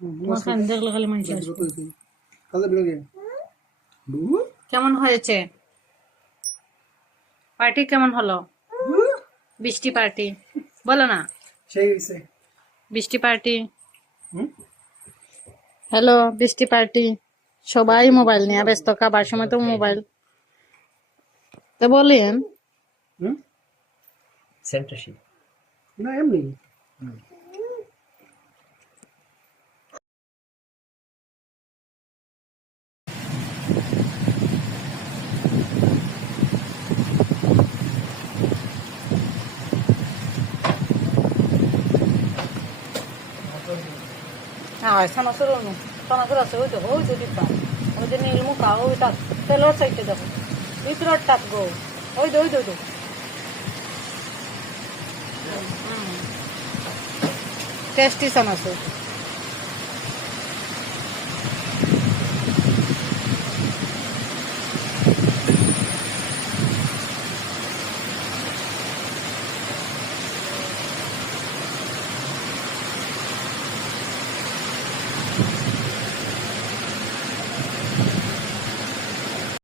মাখান দেখলে খালি মানুষ আসবে। কেমন হয়েছে পার্টি? কেমন হলো বৃষ্টি পার্টি? বলো না। বৃষ্টি পার্টি। হ্যালো বৃষ্টি পার্টি। সবাই মোবাইল নিয়ে ব্যস্ত, খাবার সময় তো মোবাইল। তো বলেন সেন্টারশিপ না এমনি হ্যাঁ সানাসুর সানাসুর আছে, ওই তো দিতা ওই যে নীল মুখা ওই তার তেলোর সাইডে যাবো ভিতর টাপ গো ওই দো টেস্টি সানাসুর।